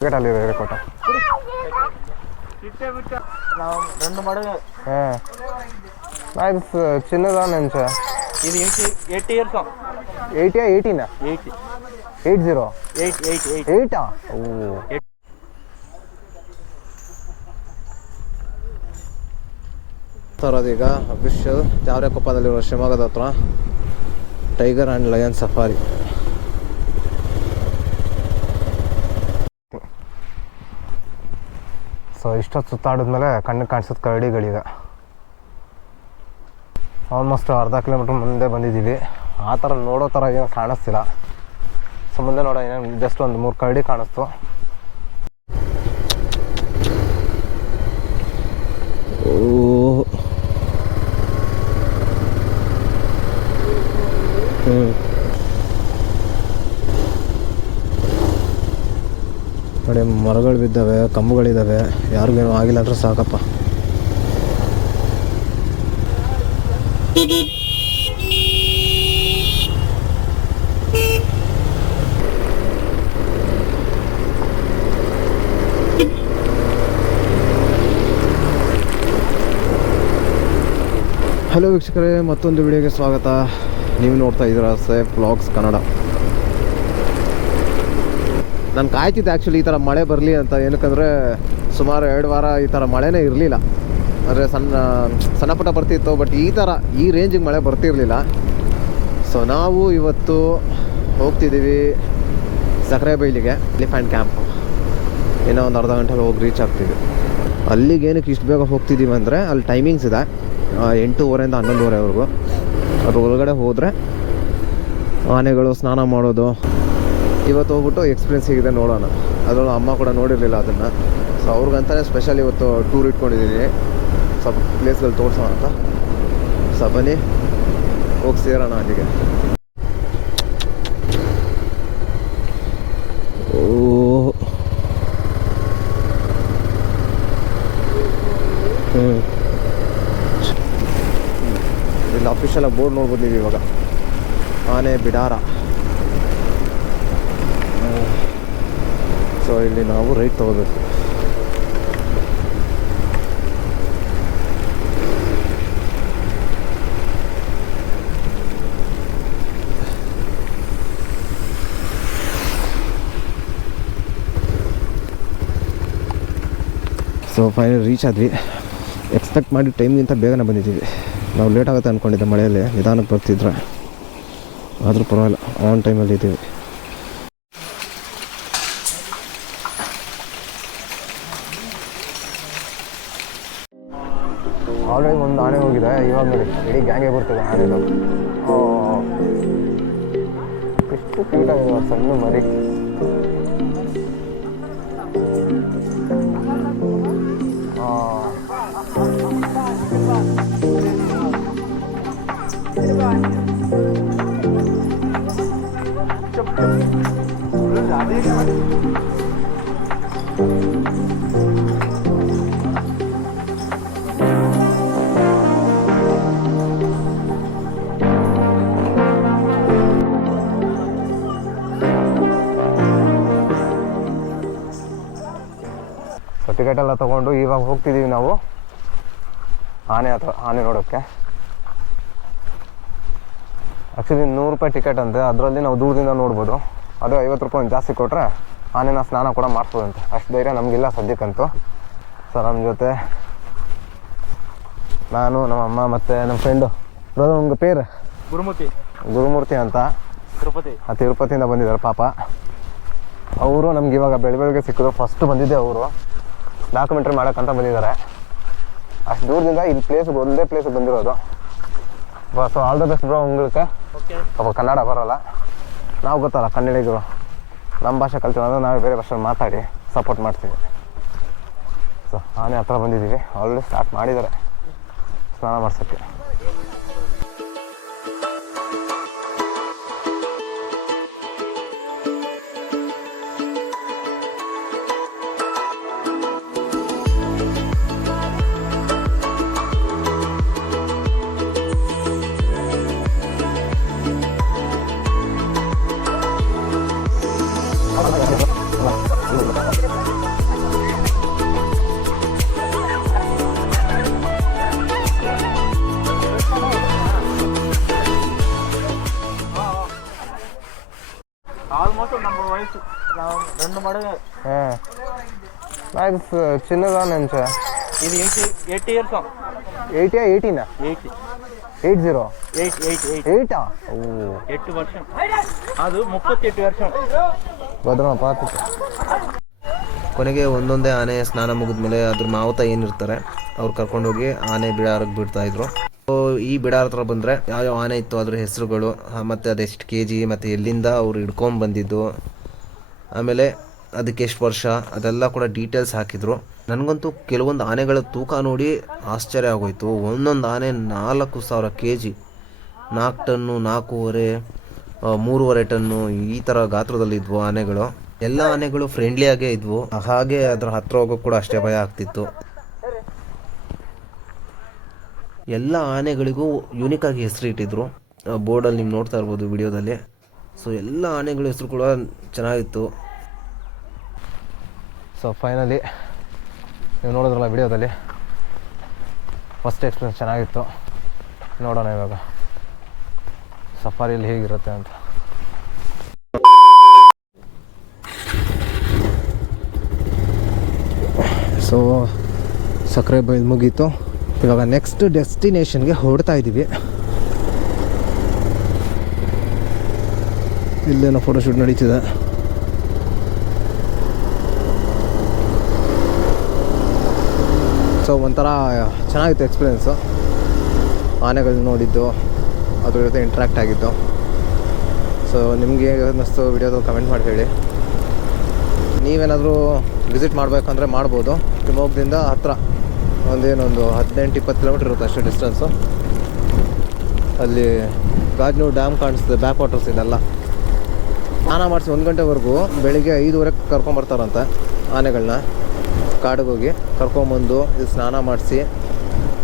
ಟಿಕೆಟಲ್ಲಿ ಹಿರೇಕೋಟ ನಾವು రెండు మడ ಹಾಂ ಇದು ಸ- ಚಿನ್ನದ ನೆಂಚ ఇది eighty eighty years ಏಯ್ಟಿಯಾ ಏಯ್ಟೀನಾ eighty eight zero eight eight eight ಏಯ್ಟಾ ಓ ಸರ್ ಅದೀಗ ಅಫಿಷಿಯಲ್ ಚಾವರೆಕೊಪ್ಪದಲ್ಲಿರೋ ಶಿವಮೊಗ್ಗದ ಹತ್ರ tiger and lion safari so ಇಷ್ಟೊತ್ತು ಸುತ್ತಾಡಿದ್ಮೇಲೆ ಕಣ್ಣಿಗೆ ಕಾಣಿಸೋದು ಕರಡಿಗಳೀಗ. ಆಲ್ಮೋಸ್ಟ್ ಅರ್ಧ ಕಿಲೋಮೀಟ್ರ್ ಮುಂದೆ ಬಂದಿದ್ದೀವಿ. ಆ ಥರ ನೋಡೋ ಥರ ಏನು ಕಾಣಿಸ್ತಿಲ್ಲ. ಸೊ ಮುಂದೆ ನೋಡೋ ಏನೇನು ಜಸ್ಟ್ ಒಂದು ಮೂರು ಕರಡಿ ಕಾಣಿಸ್ತು. ನೋಡಿ ಮರಗಳು ಬಿದ್ದಾವೆ ಕಂಬಗಳಿದ್ದಾವೆ ಯಾರಿಗೇನು ಆಗಿಲ್ಲ ಅಂದ್ರೆ ಸಾಕಪ್ಪ. ಹಲೋ ವೀಕ್ಷಕರೇ, ಮತ್ತೊಂದು ವಿಡಿಯೋಗೆ ಸ್ವಾಗತ. ನೀವು ನೋಡ್ತಾ ಇದ್ದೀರಾ ಸೇಫ್ ಬ್ಲಾಗ್ಸ್ ಕನ್ನಡ. ನಾನು ಕಾಯ್ತಿದ್ದೆ ಆ್ಯಕ್ಚುಲಿ ಈ ಥರ ಮಳೆ ಬರಲಿ ಅಂತ. ಏನಕ್ಕಂದರೆ ಸುಮಾರು ಎರಡು ವಾರ ಈ ಥರ ಮಳೆನೇ ಇರಲಿಲ್ಲ. ಅಂದರೆ ಸಣ್ಣ ಸಣ್ಣ ಪುಟ್ಟ ಬರ್ತಿತ್ತು ಬಟ್ ಈ ಥರ ಈ ರೇಂಜಿಗೆ ಮಳೆ ಬರ್ತಿರಲಿಲ್ಲ. ಸೊ ನಾವು ಇವತ್ತು ಹೋಗ್ತಿದ್ದೀವಿ ಸಕ್ಕರೆ ಬೈಲಿಗೆ ಎಲಿಫ್ಯಾಂಟ್ ಕ್ಯಾಂಪ್ ಇನ್ನೂ ಒಂದು ಅರ್ಧ ಗಂಟೆಲಿ ಹೋಗಿ ರೀಚ್ ಆಗ್ತೀವಿ. ಅಲ್ಲಿಗೆ ಏನಕ್ಕೆ ಇಷ್ಟು ಬೇಗ ಹೋಗ್ತಿದ್ದೀವಿ ಅಂದರೆ ಅಲ್ಲಿ ಟೈಮಿಂಗ್ಸ್ ಇದೆ. ಎಂಟೂವರೆಯಿಂದ ಹನ್ನೊಂದುವರೆವರೆಗೂ. ಅದ್ರ ಒಳಗಡೆ ಹೋದರೆ ಆನೆಗಳು ಸ್ನಾನ ಮಾಡೋದು ಇವತ್ತು ಹೋಗ್ಬಿಟ್ಟು ಎಕ್ಸ್ಪೀರಿಯನ್ಸ್ ಹೇಗಿದೆ ನೋಡೋಣ. ಅದರಲ್ಲೂ ಅಮ್ಮ ಕೂಡ ನೋಡಿರಲಿಲ್ಲ ಅದನ್ನು. ಸೊ ಅವ್ರಿಗಂತಲೇ ಸ್ಪೆಷಲ್ ಇವತ್ತು ಟೂರ್ ಇಟ್ಕೊಂಡಿದ್ದೀನಿ ಸ್ವಲ್ಪ ಪ್ಲೇಸ್ಗಳು ತೋರಿಸೋಣ ಅಂತ. ಸೊ ಬನ್ನಿ. ಹೋಗಿ ಸೇರೋಣ ಅಲ್ಲಿಗೆ. ಇಲ್ಲಿ ಅಫಿಷಿಯಲಾಗಿ ಬೋರ್ಡ್ ನೋಡ್ಬೋದು ನೀವು ಇವಾಗ. ಆನೆ, ಬಿಡಾರ. ಸೊ ಇಲ್ಲಿ ನಾವು ರೈಟ್ ತಗೋಬೇಕು. ಸೊ ಫೈನಲ್ ರೀಚ್ ಆದ್ವಿ. ಎಕ್ಸ್ಪೆಕ್ಟ್ ಮಾಡಿ ಟೈಮ್ಗಿಂತ ಬೇಗನೆ ಬಂದಿದ್ದೀವಿ. ನಾವು ಲೇಟ್ ಆಗುತ್ತೆ ಅಂದ್ಕೊಂಡಿದ್ದೆ ಮಳೆಯಲ್ಲಿ. ನಿಧಾನಕ್ಕೆ ಬರ್ತಿದ್ರೆ. ಆದರೂ ಪರವಾಗಿಲ್ಲ. ಆನ್ ಟೈಮಲ್ಲಿ ಇದ್ದೀವಿ. ಆಲ್ರೆಡಿ ಒಂದು ಆನೆ ಹೋಗಿದೆ. ಇವಾಗ ನೋಡಿ, ಇಡೀ ಗ್ಯಾಂಗೆ ಬರ್ತದೆ ಆನೆದು ಎಷ್ಟು ಕೀಟ ಇದೆ ಸಣ್ಣ ಮರಿ. ಸೊ ಟಿಕೆಟ್ ಎಲ್ಲ ತೊಗೊಂಡು ಇವಾಗ ಹೋಗ್ತಿದ್ದೀವಿ ನಾವು. ಆನೆ ಹತ್ರ ಆನೆ ನೋಡೋಕ್ಕೆ. ಆ್ಯಕ್ಚುಲಿ ನೂರು ರೂಪಾಯಿ ಟಿಕೆಟ್ ಅಂತೆ ಅದರಲ್ಲಿ ನಾವು ದೂರದಿಂದ ನೋಡ್ಬೋದು. ಅದು ಐವತ್ತು ರೂಪಾಯಿ ಒಂದು ಜಾಸ್ತಿ ಕೊಟ್ಟರೆ ಆನೆನ ಸ್ನಾನ ಕೂಡ ಮಾಡಿಸ್ಬೋದಂತೆ ಅಷ್ಟು ಧೈರ್ಯ ನಮಗಿಲ್ಲ ಸದ್ಯಕ್ಕಂತೂ. ಸೊ ನಮ್ಮ ಜೊತೆ ನಾನು ನಮ್ಮ ಅಮ್ಮ ಮತ್ತು ನಮ್ಮ ಫ್ರೆಂಡು ಬ್ರದರ್ ನಮ್ಗೆ ಪೇರು? ಗುರುಮೂರ್ತಿ. ಗುರುಮೂರ್ತಿ ಅಂತ. ತಿರುಪತಿ. ಆ ತಿರುಪತಿಯಿಂದ ಬಂದಿದ್ದಾರೆ ಪಾಪ. ಅವರು ನಮ್ಗೆ ಇವಾಗ ಬೆಳ ಬೆಳಗ್ಗೆ ಸಿಕ್ಕಿದ್ರು. ಫಸ್ಟ್ ಬಂದಿದ್ದೆ ಅವರು. ಡಾಕ್ಯುಮೆಂಟ್ರಿ ಮಾಡೋಕ್ಕಂತ ಬಂದಿದ್ದಾರೆ. ಅಷ್ಟು ದೂರದಿಂದ ಇದು ಪ್ಲೇಸ್ಗೆ ಒಂದೇ ಪ್ಲೇಸಿಗೆ ಬಂದಿರೋದು. So all the best bro ಉಂಗ್ಳಕ್ಕೆ okay ಪಾಪ ಕನ್ನಡ ಬರೋಲ್ಲ. ನಾವು ಗೊತ್ತಲ್ಲ ಕನ್ನಡಿಗರು. ನಮ್ಮ ಭಾಷೆ ಕಲ್ತಿರೋ ನಾವೇ ನಾವು ಬೇರೆ ಭಾಷೆ ಮಾತಾಡಿ ಸಪೋರ್ಟ್ ಮಾಡ್ತೀವಿ. ಸೊ ಆನೆ ಹತ್ರ ಬಂದಿದ್ದೀವಿ. ಆಲ್ರೆಡಿ ಸ್ಟಾರ್ಟ್ ಮಾಡಿದ್ದಾರೆ. ಸ್ನಾನ ಮಾಡ್ಸೋಕ್ಕೆ. నాకు చిన్నదా నుంచి ఇది eighty eighty years ఎయిటీయా ఎయిటీనా eighty eight zero eight eight eight ఎయిటా ఓ ಎಟ್ಟು ವರ್ಷ ಅದು ಮುಪ್ಪತ್ತೆಟ್ಟು ವರ್ಷ ಭದ್ರ ಪಾತ್ರ ಕೊನೆಗೆ ಒಂದೊಂದೇ ಆನೆ ಸ್ನಾನ ಮುಗಿದ್ಮೇಲೆ ಅದ್ರ ಮಾವುತ ಏನಿರ್ತಾರೆ ಅವ್ರು ಕರ್ಕೊಂಡೋಗಿ ಆನೆ ಬಿಡಾರಕ್ಕೆ ಬಿಡ್ತಾ ಇದ್ರು ಸೊ ಈ ಬಿಡಾರ ಹತ್ರ ಬಂದರೆ ಯಾವ್ಯಾವ ಆನೆ ಇತ್ತು ಅದ್ರ ಹೆಸರುಗಳು ಮತ್ತು ಅದೆಷ್ಟು ಕೆ ಜಿ ಮತ್ತು ಎಲ್ಲಿಂದ ಅವ್ರು ಹಿಡ್ಕೊಂಡು ಬಂದಿದ್ದು ಆಮೇಲೆ ಅದಕ್ಕೆ ಎಷ್ಟು ವರ್ಷ, ಅದೆಲ್ಲ ಕೂಡ ಡೀಟೇಲ್ಸ್ ಹಾಕಿದ್ರು. ನನಗಂತೂ ಕೆಲವೊಂದು ಆನೆಗಳ ತೂಕ ನೋಡಿ ಆಶ್ಚರ್ಯ ಆಗೋಯ್ತು. ಒಂದೊಂದು ಆನೆ ನಾಲ್ಕು ಸಾವಿರ ಕೆ ಜಿ ನಾಲ್ಕು ಟನ್ನು, ನಾಲ್ಕೂವರೆ ಮೂರುವರೆ ಟನ್ನು ಈ ಥರ ಗಾತ್ರದಲ್ಲಿದ್ವು ಆನೆಗಳು. ಎಲ್ಲ ಆನೆಗಳು ಫ್ರೆಂಡ್ಲಿಯಾಗೇ ಇದ್ವು. ಹಾಗೆ ಅದರ ಹತ್ರ ಹೋಗೋಕ್ಕೆ ಕೂಡ ಅಷ್ಟೇ ಭಯ ಆಗ್ತಿತ್ತು. ಎಲ್ಲ ಆನೆಗಳಿಗೂ ಯೂನಿಕ್ ಆಗಿ ಹೆಸರು ಬೋರ್ಡಲ್ಲಿ ನೀವು ನೋಡ್ತಾ ಇರ್ಬೋದು ವಿಡಿಯೋದಲ್ಲಿ ಸೊ ಎಲ್ಲ ಆನೆಗಳ ಹೆಸರು ಕೂಡ ಚೆನ್ನಾಗಿತ್ತು. ಸೊ ಫೈನಲಿ ನೀವು ನೋಡಿದ್ರಲ್ಲ ವಿಡಿಯೋದಲ್ಲಿ ಫಸ್ಟ್ ಎಕ್ಸ್ಪೀರಿಯನ್ಸ್ ಚೆನ್ನಾಗಿತ್ತು. ನೋಡೋಣ ಇವಾಗ. ಸಫಾರಿಯಲ್ಲಿ ಹೇಗಿರುತ್ತೆ ಅಂತ. ಸೊ ಸಕ್ಕರೆ ಬೈದು ಮುಗೀತು. ಇವಾಗ ನೆಕ್ಸ್ಟ್ ಡೆಸ್ಟಿನೇಷನ್ಗೆ ಹೊರಡ್ತಾ ಇದ್ದೀವಿ ಇಲ್ಲೇನೋ ಫೋಟೋಶೂಟ್ ನಡೀತಿದೆ. ಸೊ ಒಂಥರ ಚೆನ್ನಾಗಿತ್ತು ಎಕ್ಸ್ಪೀರಿಯೆನ್ಸು ಆನೆಗಳನ್ನ ನೋಡಿದ್ದು, ಅದ್ರ ಜೊತೆ ಇಂಟ್ರ್ಯಾಕ್ಟ್ ಆಗಿದ್ದು. ಸೊ ನಿಮಗೆ ಅನ್ನಿಸ್ತು ವಿಡಿಯೋದಲ್ಲಿ ಕಮೆಂಟ್ ಮಾಡಿ ಹೇಳಿ. ನೀವೇನಾದರೂ ವಿಸಿಟ್ ಮಾಡಬೇಕಂದ್ರೆ ಮಾಡ್ಬೋದು. ಶಿವಮೊಗ್ಗದಿಂದ ಹತ್ತಿರ ಒಂದೇನೊಂದು ಹದಿನೆಂಟು, ಇಪ್ಪತ್ತು ಕಿಲೋಮೀಟ್ರ್ ಇರುತ್ತೆ ಅಷ್ಟೇ ಡಿಸ್ಟೆನ್ಸು ಅಲ್ಲಿ ಗಾಜ್ನೂರು ಡ್ಯಾಮ್ ಕಾಣಿಸ್ತದೆ ಬ್ಯಾಕ್ ವಾಟರ್ಸ್ ಇದೆಲ್ಲ. ಸ್ನಾನ ಮಾಡಿಸಿ ಒಂದು ಗಂಟೆವರೆಗೂ ಬೆಳಿಗ್ಗೆ ಐದುವರೆಗೆ ಕರ್ಕೊಂಬರ್ತಾರಂತೆ ಆನೆಗಳನ್ನ ಕಾಡಿಗೆ ಹೋಗಿ ಕರ್ಕೊಂಬಂದು ಇದು ಸ್ನಾನ ಮಾಡಿಸಿ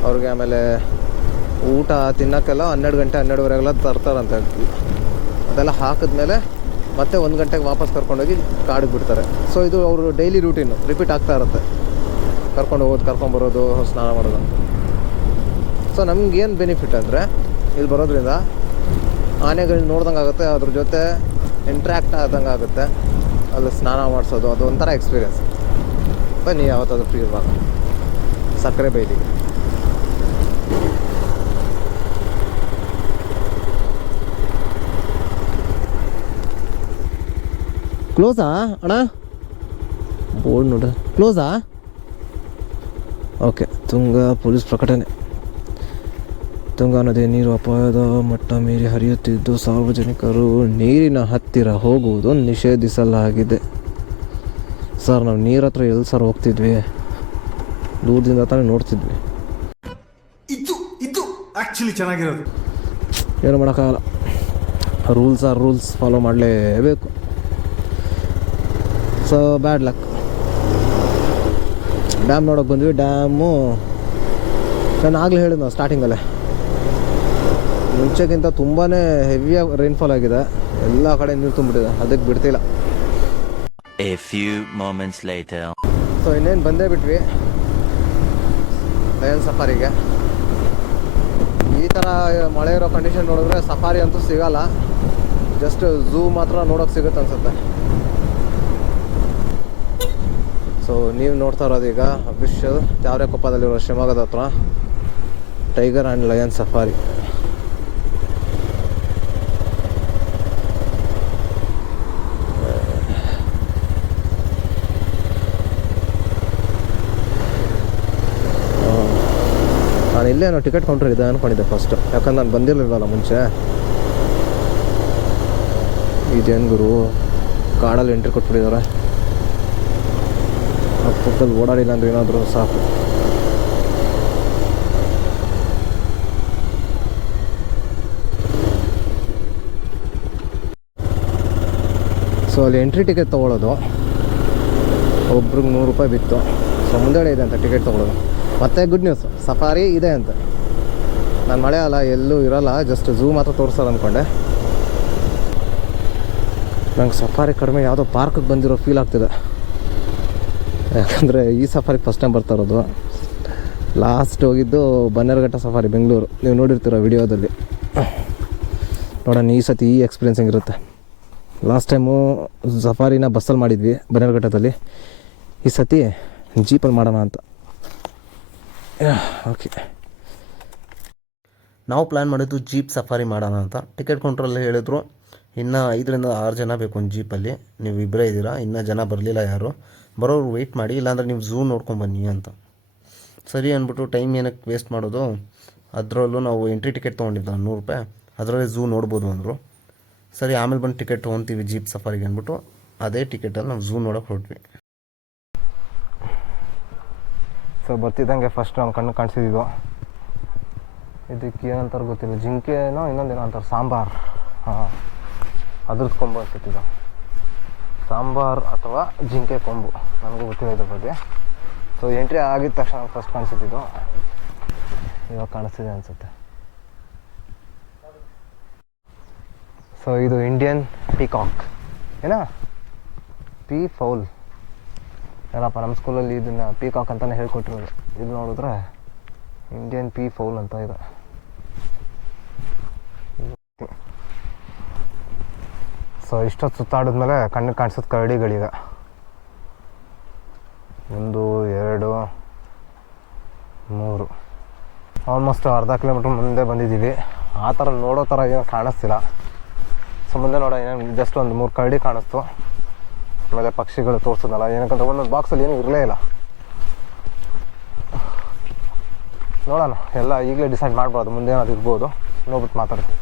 ಅವ್ರಿಗೆ ಆಮೇಲೆ ಊಟ ತಿನ್ನೋಕ್ಕೆಲ್ಲ ಹನ್ನೆರಡು ಗಂಟೆ, ಹನ್ನೆರಡುವರೆಗೆಲ್ಲ ತರ್ತಾರಂತೆ. ಅದೆಲ್ಲ ಹಾಕಿದ್ಮೇಲೆ ಮತ್ತೆ ಒಂದು ಗಂಟೆಗೆ ವಾಪಸ್ ಕರ್ಕೊಂಡೋಗಿ ಕಾಡಿಗೆ ಬಿಡ್ತಾರೆ. ಸೊ ಇದು ಅವರು ಡೈಲಿ ರೂಟೀನು ರಿಪೀಟ್ ಆಗ್ತಾ ಇರುತ್ತೆ. ಕರ್ಕೊಂಡು ಹೋಗೋದು ಕರ್ಕೊಂಬರೋದು ಸ್ನಾನ ಮಾಡೋದು. ಸೊ ನಮ್ಗೇನು ಬೆನಿಫಿಟ್ ಅಂದರೆ ಇಲ್ಲಿ ಬರೋದ್ರಿಂದ ಆನೆಗಳನ್ನ ನೋಡ್ದಂಗೆ ಆಗುತ್ತೆ ಅದ್ರ ಜೊತೆ ಇಂಟ್ರ್ಯಾಕ್ಟ್ ಆದಂಗೆ ಆಗುತ್ತೆ. ಅಲ್ಲಿ ಸ್ನಾನ ಮಾಡಿಸೋದು ಅದು ಒಂಥರ ಎಕ್ಸ್ಪೀರಿಯನ್ಸ್ ಬನ್ನಿ ಯಾವತ್ತಾದ್ರೂ ಫ್ರೀ ಇರುವಾಗ. ಸಕ್ಕರೆ ಬೈಲಿಗೆ ಕ್ಲೋಸಾ ಅಣ್ಣ? ಬೋರ್ಡ್ ನೋಡ್ರಿ ಕ್ಲೋಸಾ ಓಕೆ ತುಂಗ ಪೊಲೀಸ್ ಪ್ರಕಟಣೆ. ತುಂಗಾ ನದಿ ನೀರು ಅಪಾಯದ ಮಟ್ಟ ಮೀರಿ ಹರಿಯುತ್ತಿದ್ದು ಸಾರ್ವಜನಿಕರು ನೀರಿನ ಹತ್ತಿರ ಹೋಗುವುದು ನಿಷೇಧಿಸಲಾಗಿದೆ. ಸರ್ ನಾವು ನೀರ ಹತ್ರ ಎಲ್ಲಿ ಸರ್ ಹೋಗ್ತಿದ್ವಿ? ದೂರದಿಂದ ತಾನೇ ನೋಡ್ತಿದ್ವಿ. ಇದು ಇದು ಆಕ್ಚುಲಿ ಚೆನ್ನಾಗಿರೋದು. ಏನು ಮಾಡೋಕ್ಕಾಗಲ್ಲ. ರೂಲ್ಸ್ ಆರ್ ರೂಲ್ಸ್ ಫಾಲೋ ಮಾಡಲೇಬೇಕು. So bad luck. ಡ್ಯಾಮ್ ನೋಡೋಕೆ ಬಂದ್ವಿ. ಡ್ಯಾಮು ನಾನು ಆಗಲೇ ಹೇಳಿದ್ನು ಸ್ಟಾರ್ಟಿಂಗಲ್ಲೇ ಮುಂಚೆಗಿಂತ ತುಂಬಾ ಹೆವಿಯಾಗಿ ರೈನ್ಫಾಲ್ ಆಗಿದೆ. ಎಲ್ಲ ಕಡೆ ನೀರು ತುಂಬಿಟ್ಟಿದೆ. ಅದಕ್ಕೆ ಬಿಡ್ತಿಲ್ಲ. A few moments later. So ಇನ್ನೇನು ಬಂದೇ ಬಿಟ್ವಿ. ಲಯನ್ ಸಫಾರಿಗೆ ಈ ಥರ ಮಳೆ ಇರೋ ಕಂಡೀಷನ್ ನೋಡಿದ್ರೆ ಸಫಾರಿ ಅಂತೂ ಸಿಗಲ್ಲ. ಜಸ್ಟ್ ಝೂ ಮಾತ್ರ ನೋಡೋಕೆ ಸಿಗುತ್ತೆ ಅನ್ಸುತ್ತೆ. ಸೊ ನೀವು ನೋಡ್ತಾ ಇರೋದು ಈಗ ಅಫಿಷಿಯಲ್ ತ್ಯಾವರೆಕೊಪ್ಪದಲ್ಲಿರೋ ಶಿವಮೊಗ್ಗದ ಹತ್ರ. ಟೈಗರ್ ಆ್ಯಂಡ್ ಲಯನ್ ಸಫಾರಿ ನಾನು ಇಲ್ಲೇ ನಾನು ಟಿಕೆಟ್ ಕೌಂಟರ್ ಇದೆ ಅನ್ಕೊಂಡಿದ್ದೆ ಫಸ್ಟ್ ಯಾಕಂದ್ರೆ ನಾನು ಬಂದಿರಲಿಲ್ಲಲ್ಲ ಮುಂಚೆ. ಇದೇನು ಗುರು? ಕಾಡಲ್ಲಿ ಎಂಟ್ರಿ ಕೊಟ್ಬಿಟ್ಟಿದ್ದಾರೆ. ಪಕ್ಕದಲ್ಲಿ ಓಡಾಡಿಲ್ಲ ಅಂದ್ರೆ ಏನಾದರೂ ಸಾಕು. ಸೊ ಅಲ್ಲಿ ಎಂಟ್ರಿ ಟಿಕೆಟ್ ತೊಗೊಳೋದು. ಒಬ್ರಿಗೆ ನೂರು ರೂಪಾಯಿ ಬಿತ್ತು. ಸೊ ಮುಂದೆಡೆ ಇದೆ ಅಂತ ಟಿಕೆಟ್ ತೊಗೊಳೋದು. ಮತ್ತೆ ಗುಡ್ ನ್ಯೂಸ್ ಸಫಾರಿ ಇದೆ ಅಂತ. ನಾನು ಮಳೆ ಅಲ್ಲ, ಎಲ್ಲೂ ಇರಲ್ಲ ಜಸ್ಟ್ ಝೂ ಮಾತ್ರ ತೋರಿಸೋದು ಅಂದ್ಕೊಂಡೆ ನಂಗೆ ಸಫಾರಿ ಕಡಿಮೆ ಯಾವುದೋ ಪಾರ್ಕಿಗೆ ಬಂದಿರೋ ಫೀಲ್ ಆಗ್ತಿದೆ. ಯಾಕಂದರೆ ಈ ಸಫಾರಿ ಫಸ್ಟ್ ಟೈಮ್ ಬರ್ತಾ ಇರೋದು. ಲಾಸ್ಟ್ ಹೋಗಿದ್ದು ಬನ್ನೇರುಘಟ್ಟ ಸಫಾರಿ ಬೆಂಗಳೂರು. ನೀವು ನೋಡಿರ್ತೀರ ವಿಡಿಯೋದಲ್ಲಿ. ನೋಡೋಣ, ಈ ಸತಿ ಈ ಎಕ್ಸ್ಪೀರಿಯೆನ್ಸ್ ಹೆಂಗಿರುತ್ತೆ. ಲಾಸ್ಟ್ ಟೈಮು ಸಫಾರಿನ ಬಸ್ಸಲ್ಲಿ ಮಾಡಿದ್ವಿ, ಬನ್ನೇರುಘಟ್ಟದಲ್ಲಿ. ಈ ಸತಿ ಜೀಪಲ್ಲಿ ಮಾಡೋಣ ಅಂತ. ಓಕೆ ನಾವು ಪ್ಲ್ಯಾನ್ ಮಾಡಿದ್ದು ಜೀಪ್ ಸಫಾರಿ ಮಾಡೋಣ ಅಂತ. ಟಿಕೆಟ್ ಕೌಂಟ್ರಲ್ಲಿ ಹೇಳಿದ್ರು, ಇನ್ನು ಐದರಿಂದ ಆರು ಜನ ಬೇಕು ಒಂದು ಜೀಪಲ್ಲಿ ನೀವು ಇಬ್ಬರೇ ಇದ್ದೀರಾ, ಇನ್ನೂ ಜನ ಬರಲಿಲ್ಲ ಯಾರು? ಬರೋರು ವೆಯ್ಟ್ ಮಾಡಿ, ಇಲ್ಲಾಂದರೆ ನೀವು ಝೂ ನೋಡ್ಕೊಂಬನ್ನಿ ಅಂತ. ಸರಿ ಅಂದ್ಬಿಟ್ಟು ಟೈಮ್ ಏನಕ್ಕೆ ವೇಸ್ಟ್ ಮಾಡೋದು? ಅದರಲ್ಲೂ ನಾವು ಎಂಟ್ರಿ ಟಿಕೆಟ್ ತೊಗೊಂಡಿದ್ದ ನೂರು ರೂಪಾಯಿ. ಅದರಲ್ಲಿ ಝೂ ನೋಡ್ಬೋದು ಅಂದರು. ಸರಿ, ಆಮೇಲೆ ಬಂದು ಟಿಕೆಟ್ ತೊಗೊತೀವಿ ಜೀಪ್ ಸಫಾರಿಗೆ ಅಂದ್ಬಿಟ್ಟು, ಅದೇ ಟಿಕೆಟಲ್ಲಿ ನಾವು ಝೂ ನೋಡೋಕೆ ಹೊರಟ್ವಿ. ಸೊ ಬರ್ತಿದ್ದಂಗೆ ಫಸ್ಟ್ ನಮ್ಮ ಕಣ್ಣು ಕಾಣಿಸಿದ್ದು ಇದಕ್ಕೆ ಏನಂತಾರೆ ಗೊತ್ತಿಲ್ಲ. ಜಿಂಕೆನೋ ಇನ್ನೊಂದೇನೋ ಅಂತಾರೆ, ಸಾಂಬಾರ್. ಹಾಂ. ಅದ್ರದ್ದು ಕೊಂಬು ಅನ್ಸುತ್ತಿದ್ದು ಸಾಂಬಾರ್ ಅಥವಾ ಜಿಂಕೆ ಕೊಂಬು. ನನಗೂ ಗೊತ್ತಿಲ್ಲ ಇದ್ರ ಬಗ್ಗೆ. ಸೊ ಎಂಟ್ರಿ ಆಗಿದ ತಕ್ಷಣ ಫಸ್ಟ್ ಕಾಣಿಸುತ್ತಿದ್ದು ಇವಾಗ ಕಾಣಿಸ್ತಿದೆ ಅನಿಸುತ್ತೆ. ಸೊ ಇದು ಇಂಡಿಯನ್ ಪಿಕಾಕ್ ಏನಾ? ಪಿ ಫೌಲ್ ಏನಪ್ಪ ನಮ್ಮ ಸ್ಕೂಲಲ್ಲಿ ಇದನ್ನು ಪೀಕಾಕ್ ಅಂತಲೇ ಹೇಳ್ಕೊಟ್ಟಿರೋದು ಇದು ನೋಡಿದ್ರೆ ಇಂಡಿಯನ್ ಪಿ ಫೌಲ್ ಅಂತ ಇದೆ. ಸೊ ಇಷ್ಟೊತ್ತು ಸುತ್ತಾಡಿದ್ಮೇಲೆ ಕಣ್ಣಿಗೆ ಕಾಣಿಸೋದು ಕರಡಿಗಳಿದೆ. ಒಂದು, ಎರಡು, ಮೂರು. ಆಲ್ಮೋಸ್ಟ್ ಅರ್ಧ ಕಿಲೋಮೀಟ್ರ್ ಮುಂದೆ ಬಂದಿದ್ದೀವಿ. ಆ ಥರ ನೋಡೋ ಥರ ಏನು ಕಾಣಿಸ್ತಿಲ್ಲ. ಸೊ, ಮುಂದೆ ನೋಡೋ ಏನು ಜಸ್ಟ್ ಒಂದು ಮೂರು ಕರಡಿ ಕಾಣಿಸ್ತು. ಆಮೇಲೆ ಪಕ್ಷಿಗಳು ತೋರಿಸೋದಲ್ಲ ಏನಕ್ಕಂತ ಒಂದೊಂದು ಬಾಕ್ಸಲ್ಲಿ ಏನೂ ಇರಲೇ ಇಲ್ಲ. ನೋಡೋಣ, ಎಲ್ಲ ಈಗಲೇ ಡಿಸೈಡ್ ಮಾಡ್ಬೋದು, ಮುಂದೆ ಏನಾದ್ರು ಇರ್ಬೋದು. ನೋಡ್ಬಿಟ್ಟು ಮಾತಾಡ್ತೀನಿ.